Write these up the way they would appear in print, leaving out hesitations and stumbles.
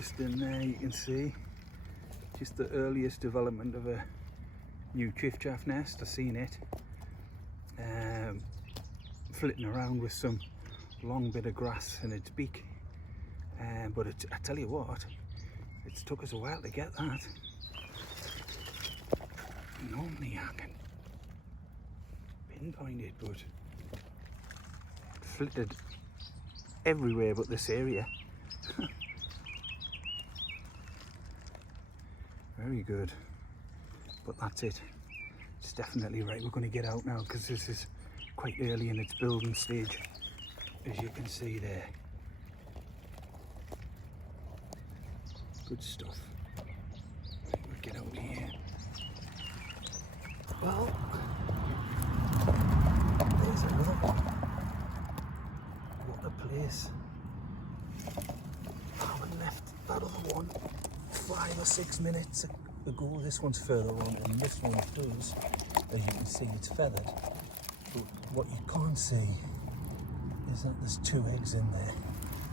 Just in there you can see just the earliest development of a new chiffchaff nest. I've seen it flitting around with some long bit of grass in its beak, but I tell you what, it's took us a while to get that. Normally I can pinpoint it, but it flitted everywhere but this area. Very good, but that's it. It's definitely right. We're going to get out now because this is quite early in its building stage, as you can see there. Good stuff. Right, we'll get out here. Well, there's another one. What a place. I haven't left that other one 5 or 6 minutes ago. This one's further on, and this one does, as you can see, it's feathered. But what you can't see is that there's 2 eggs in there.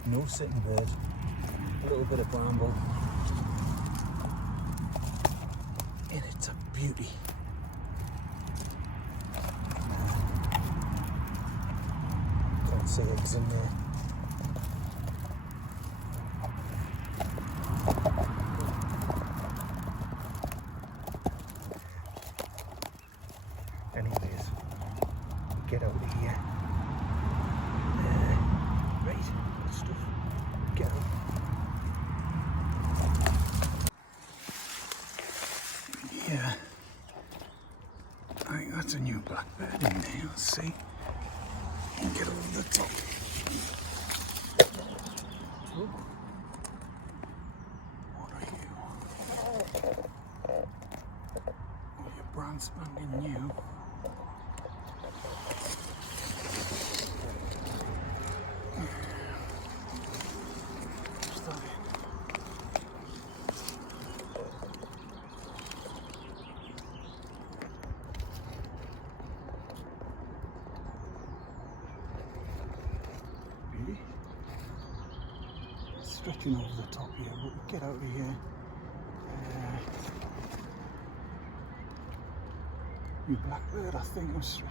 No sitting bird, a little bit of bramble, and it's a beauty. Can't see eggs in there. Anyways, get out of here. Right, good stuff. Get out. Yeah, I think that's a new blackbird in there. Let's see. And get over the top. Oh. What are you? Oh, you're brand spanking new. Stretching over the top here, but we'll get out of here. New blackbird, I think. I'm straight.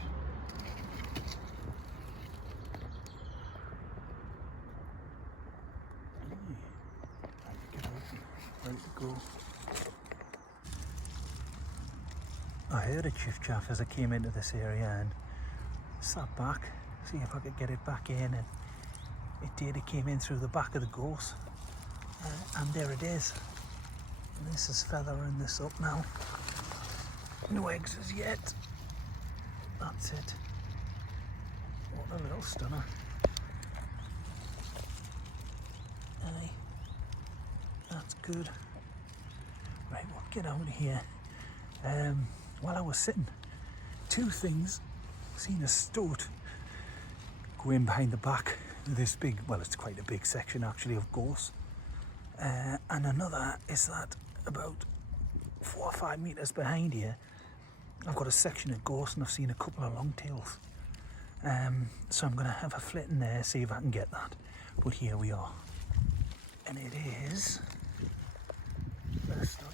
Right to get out, ready to go. I heard a chiffchaff as I came into this area and sat back, see if I could get it back in, and it did. It came in through the back of the gorse, and there it is. And this is feathering this up now. No eggs as yet. That's it. What a little stunner. Aye, that's good. Right, we'll get out of here. While I was sitting, 2 things. Seen a stoat go in behind the back of this big, well, it's quite a big section actually of gorse. And another is that about 4 or 5 metres behind here, I've got a section of gorse and I've seen a couple of longtails. So I'm going to have a flit in there, see if I can get that. But here we are. And it is a stunner.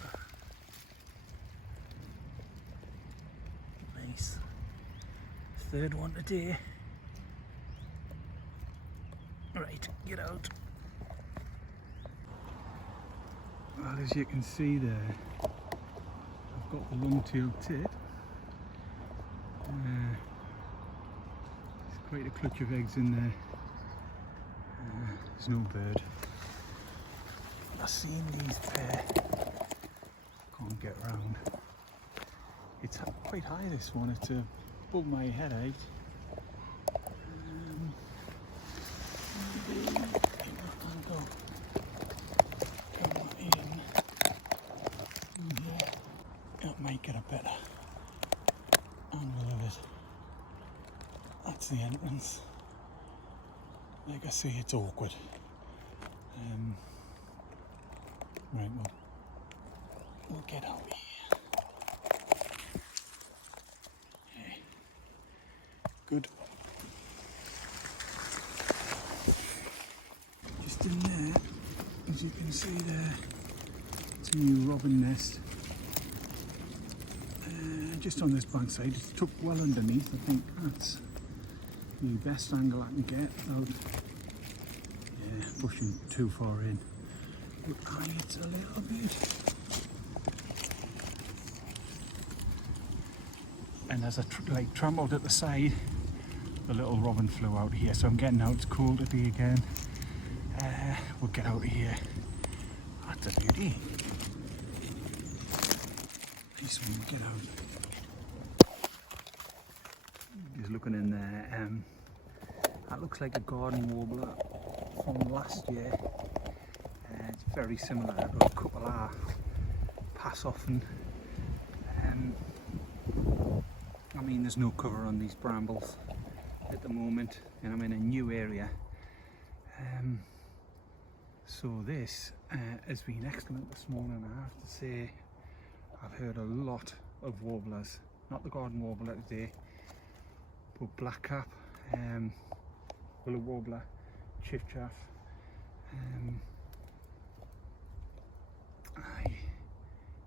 Nice. 3rd one today. Right, get out. Well, as you can see there, I've got the long-tailed tit. There's quite a clutch of eggs in there. There's no bird. I've seen these pair. Can't get round. It's quite high, this one. It's above my head height. Might get a better angle of it. That's the entrance. Like I say, it's awkward. Right, we'll get out here. Okay. Good. Just in there, as As you can see there, it's a new robin nest. Just on this bank side, it's tucked well underneath. I think that's the best angle I can get without pushing too far in. But it's a little bit. And as I trampled at the side, the little robin flew out here. So I'm getting out. It's cool today again. We'll get out of here. That's a beauty. Nice one. We'll get out. Just looking in there. That looks like a garden warbler from last year. It's very similar. I've got a couple I pass often. I mean, there's no cover on these brambles at the moment, and I'm in a new area. So this has been excellent this morning. I have to say, I've heard a lot of warblers, not the garden warbler today, but blackcap, willow warbler, chiffchaff.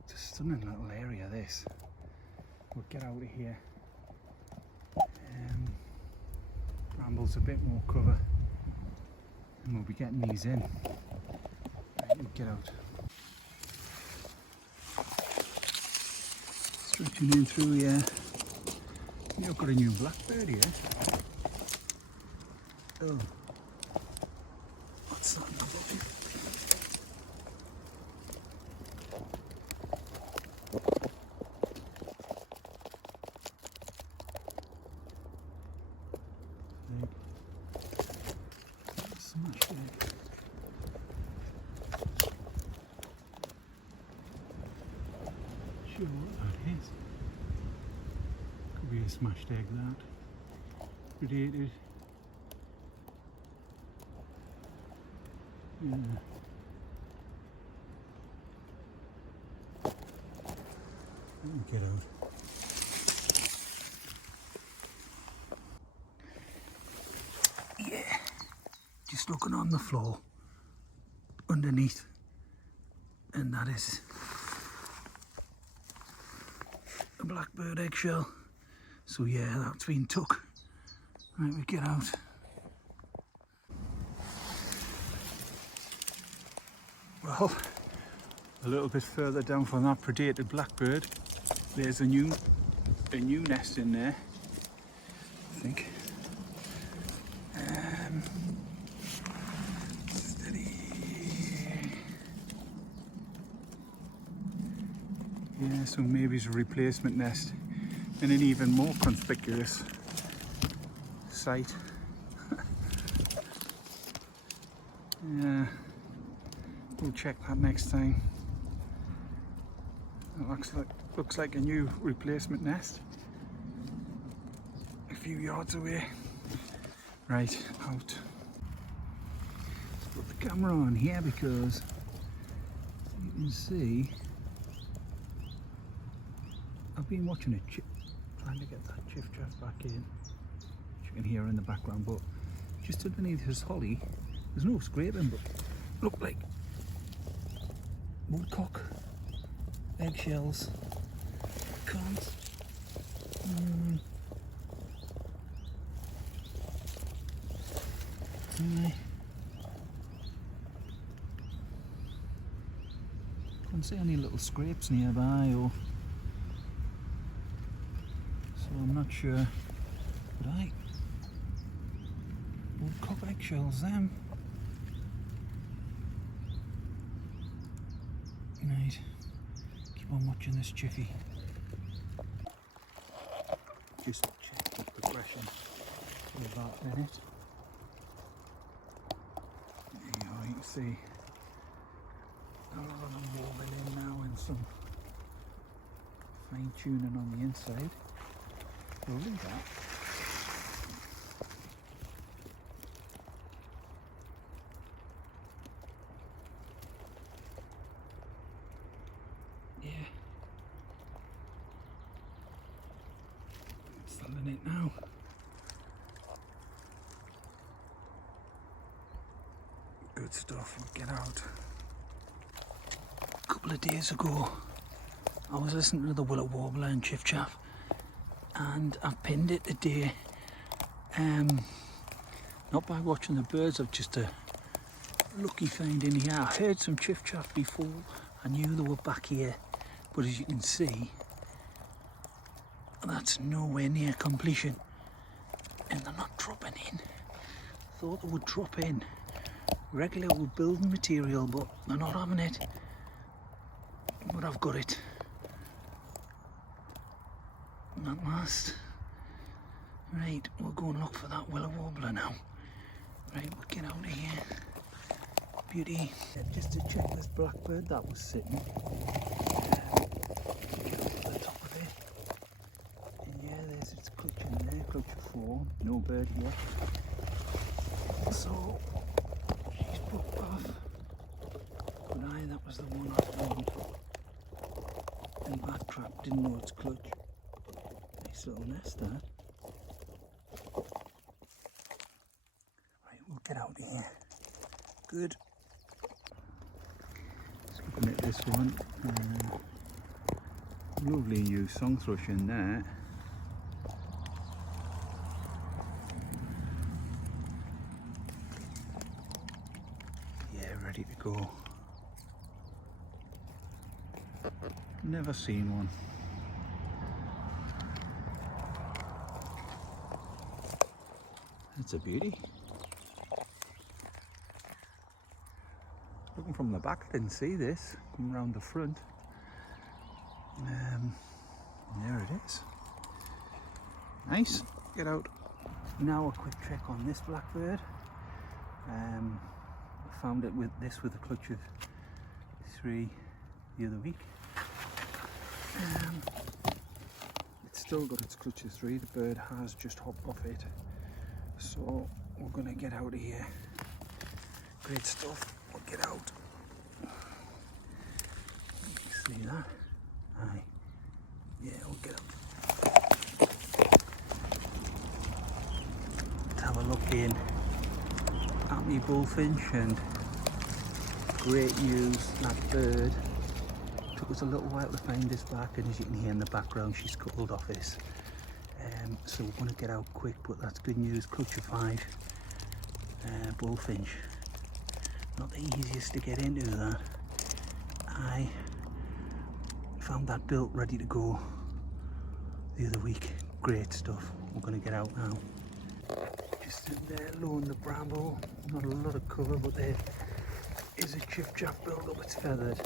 It's a stunning little area, this. We'll get out of here. Brambles a bit more cover, and we'll be getting these in. Right, we'll get out. Stretching in through here. You've got a new blackbird here. Oh, what's that? Smashed egg. Sure what that is. Could be a smashed egg, that. Predated. Yeah. Let me get out. Yeah, just looking on the floor underneath, and that is a blackbird eggshell. So yeah, that's been took. Right, we get out. Well, a little bit further down from that predated blackbird, there's a new nest in there, I think. Steady. Yeah, so maybe it's a replacement nest in an even more conspicuous site. Yeah, we'll check that next time. It looks like a new replacement nest. A few yards away. Right, out. Let's put the camera on here because you can see I've been watching it, trying to get that chiffchaff back in, which you can hear in the background, but just underneath his holly, there's no scraping, but look like woodcock, eggshells, can't. Can't see any little scrapes nearby, or so I'm not sure. But woodcock eggshells, them. Right, keep on watching this chiffy. Just check the progression of that in it. There you go, you can see a lot of them warming in now and some fine tuning on the inside. We'll leave that. Yeah. Selling it now. Good stuff, we'll get out. couple of days ago, I was listening to the willow warbler in Chiffchaff, and I've pinned it today. Not by watching the birds, I've just a lucky find in here. I heard some Chiffchaff before, I knew they were back here, but as you can see, that's nowhere near completion, and they're not dropping in. Thought they would drop in regular with building material, but they're not having it. But I've got it at last. Right, we'll go and look for that willow warbler now. Right, we'll get out of here. Beauty. Just to check this blackbird that was sitting. Get up to the top of it. And yeah, there's its clutch in there, clutch of 4. No bird here. So, she's booked off. But aye, that was the one I found. And backtracked, didn't know its clutch. Nice little nest, that. Right, we'll get out of here. Good. Just looking at this one. Lovely new song thrush in there. Yeah, ready to go. Never seen one. It's a beauty. Looking from the back, I didn't see this. Come around the front. There it is. Nice. Get out. Now a quick check on this blackbird. I found it with a clutch of 3 the other week. It's still got its clutch of 3. The bird has just hopped off it. So we're going to get out of here. Great stuff. We'll get out. You see that? Aye. Yeah, we'll get out. Let's have a look in at me bullfinch, and great news, that bird. Took us a little while to find this back, and as you can hear in the background, she's cuddled off this. So we're going to get out quick, but that's good news. Clutch of 5, bullfinch. Not the easiest to get into that. I found that built ready to go the other week. Great stuff. We're going to get out now. Just in there, low in the bramble. Not a lot of cover, but there is a chiffchaff built up. It's feathered.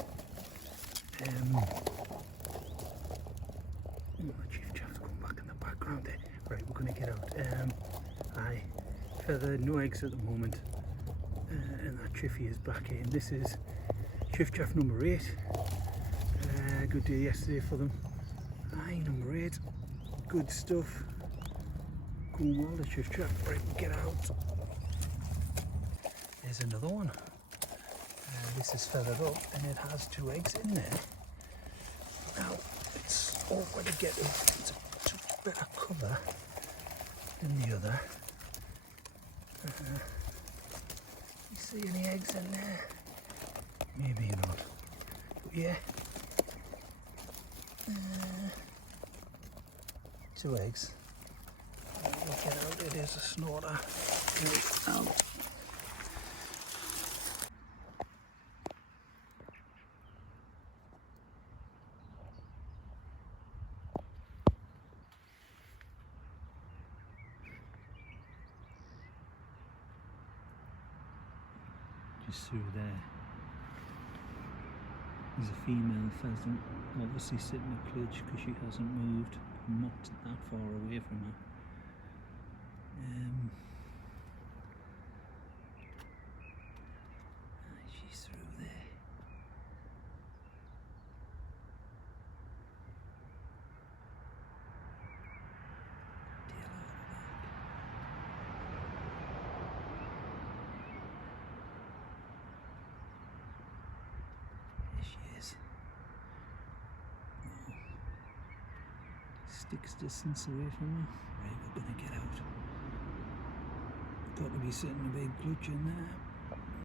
Chiffchaff's come back in the background there. Right, we're going to get out. Aye, feathered, no eggs at the moment. And that chiffy is back in. This is chiffchaff number 8. Good day yesterday for them. Aye, number 8. Good stuff. Going well, the chiffchaff. Right, we'll get out. There's another one. This is feathered up, and it has 2 eggs in there. Now, it's awkward to get it. It's a better cover than the other. You see any eggs in there? Maybe not. But yeah. 2 eggs. Look out, it is a snorter. Here it's out. Just through there. There's a female pheasant, obviously sitting in a clutch because she hasn't moved. I'm not that far away from her. She's through there. There she is. Sticks distance away from me. Right, we're gonna get out. Got to be sitting a big clutch in there.